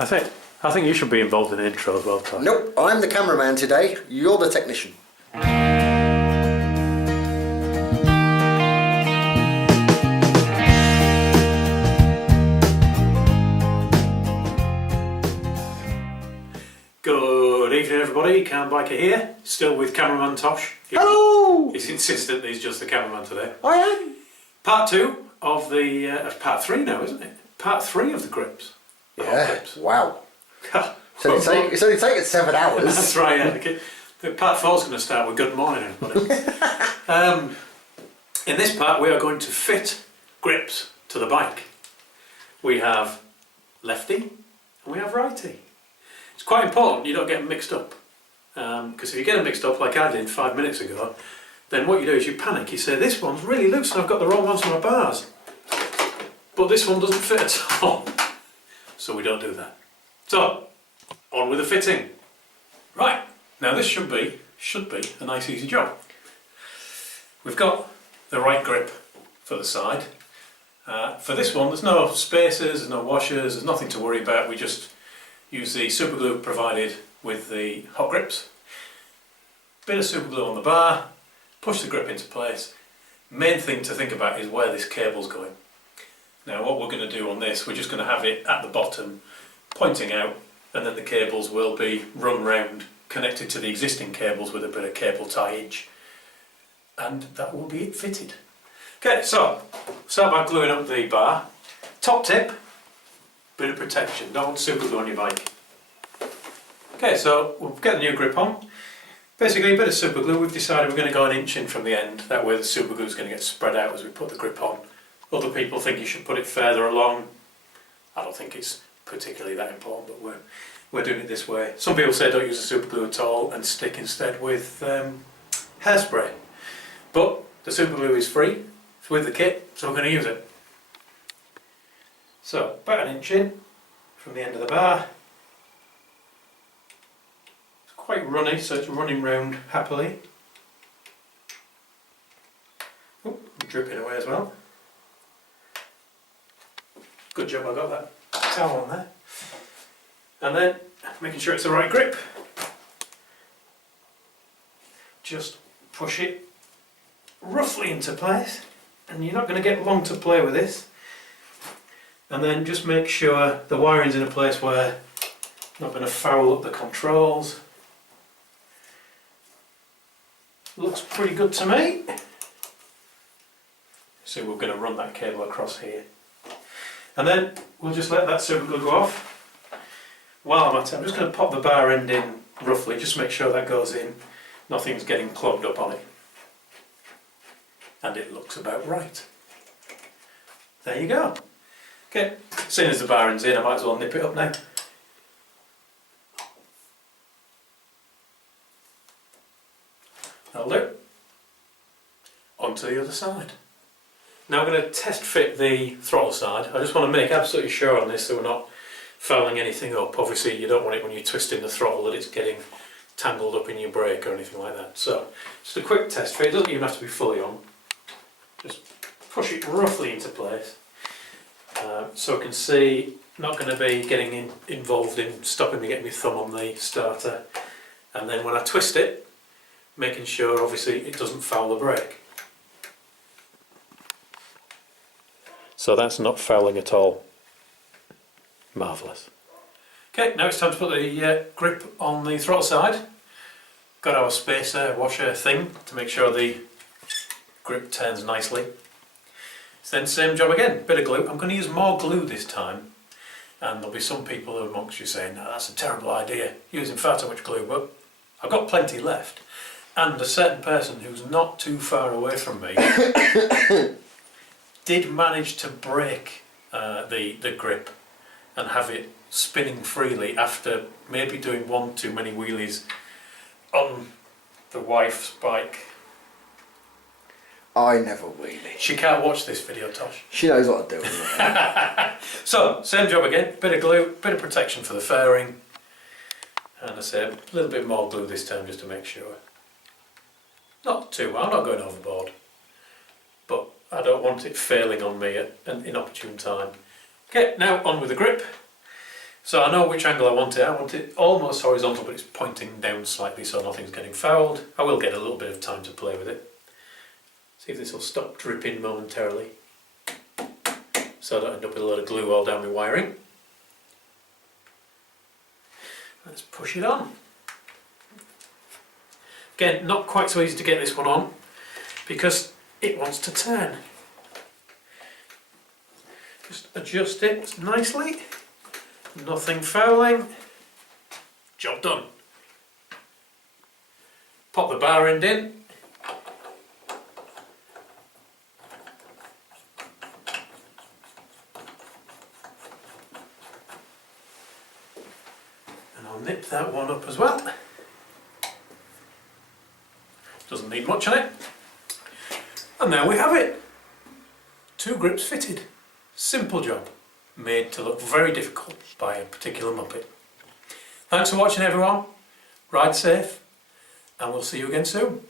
I think you should be involved in the intro as well, Tosh. Nope, I'm the cameraman today, you're the technician. Good evening everybody, Cam Biker here, still with cameraman Tosh. Hello! He's insistent he's just the cameraman today. I am. Part 2 of the, part 3 now, isn't it? Part 3 of the grips. Yeah, grips. wow. So it's only taken 7 hours. That's right, yeah. Okay. The part 4 is going to start with good morning everybody. In this part we are going to fit grips to the bike. We have lefty and we have righty. It's quite important you don't get them mixed up, because if you get them mixed up like I did 5 minutes ago, then what you do is you panic. You say, this one's really loose and I've got the wrong ones on my bars, but this one doesn't fit at all. So we don't do that. So, on with the fitting. Right, now this should be a nice easy job. We've got the right grip for the side. For this one there's no spacers, there's no washers, there's nothing to worry about. We just use the super glue provided with the hot grips. Bit of super glue on the bar, push the grip into place. Main thing to think about is where this cable's going. Now what we're going to do on this, we're just going to have it at the bottom pointing out, and then the cables will be run round, connected to the existing cables with a bit of cable tie-inch, and that will be it fitted. Okay, so start by gluing up the bar. Top tip, bit of protection, don't want super glue on your bike. Okay, so we'll get the new grip on. Basically a bit of super glue. We've decided we're going to go 1 inch in from the end, that way the super glue is going to get spread out as we put the grip on. Other people think you should put it further along. I don't think it's particularly that important, but we're doing it this way. Some people say don't use the super glue at all and stick instead with hairspray. But the super glue is free, it's with the kit, so we're going to use it. So about 1 inch in from the end of the bar. It's quite runny, so it's running round happily. Oh, dripping away as well. Good job I got that towel on there. And then making sure it's the right grip. Just push it roughly into place, and you're not going to get long to play with this. And then just make sure the wiring's in a place where you're not going to foul up the controls. Looks pretty good to me. So we're going to run that cable across here. And then we'll just let that super glue go off. While I'm at it, I'm just going to pop the bar end in roughly, just make sure that goes in. Nothing's getting clogged up on it. And it looks about right. There you go. Okay, as soon as the bar end's in, I might as well nip it up now. That'll do. On to the other side. Now I'm going to test fit the throttle side. I just want to make absolutely sure on this that we're not fouling anything up. Obviously you don't want it when you're twisting the throttle that it's getting tangled up in your brake or anything like that. So just a quick test fit, it doesn't even have to be fully on. Just push it roughly into place. So I can see, not going to be getting involved in stopping me getting my thumb on the starter. And then when I twist it, making sure obviously it doesn't foul the brake. So that's not fouling at all. Marvellous. Okay, now it's time to put the grip on the throttle side. Got our spacer washer thing to make sure the grip turns nicely. Then same job again, bit of glue. I'm going to use more glue this time, and there'll be some people amongst you saying, no, that's a terrible idea, using far too much glue, but I've got plenty left. And a certain person who's not too far away from me did manage to break the grip and have it spinning freely after maybe doing one too many wheelies on the wife's bike. I never wheelie. She can't watch this video, Tosh. She knows what to do. So, same job again, bit of glue, bit of protection for the fairing, and I say a little bit more glue this time just to make sure. Not too much, I'm not going overboard, but I don't want it failing on me at an inopportune time. Okay, now on with the grip. So I know which angle I want it. I want it almost horizontal, but it's pointing down slightly so nothing's getting fouled. I will get a little bit of time to play with it. See if this will stop dripping momentarily, so I don't end up with a lot of glue all down my wiring. Let's push it on. Again, not quite so easy to get this one on because it wants to turn. Just adjust it nicely, nothing fouling, job done. Pop the bar end in. And I'll nip that one up as well. Doesn't need much on it. And there we have it. 2 grips fitted. Simple job, made to look very difficult by a particular muppet. Thanks for watching everyone, ride safe, and we'll see you again soon.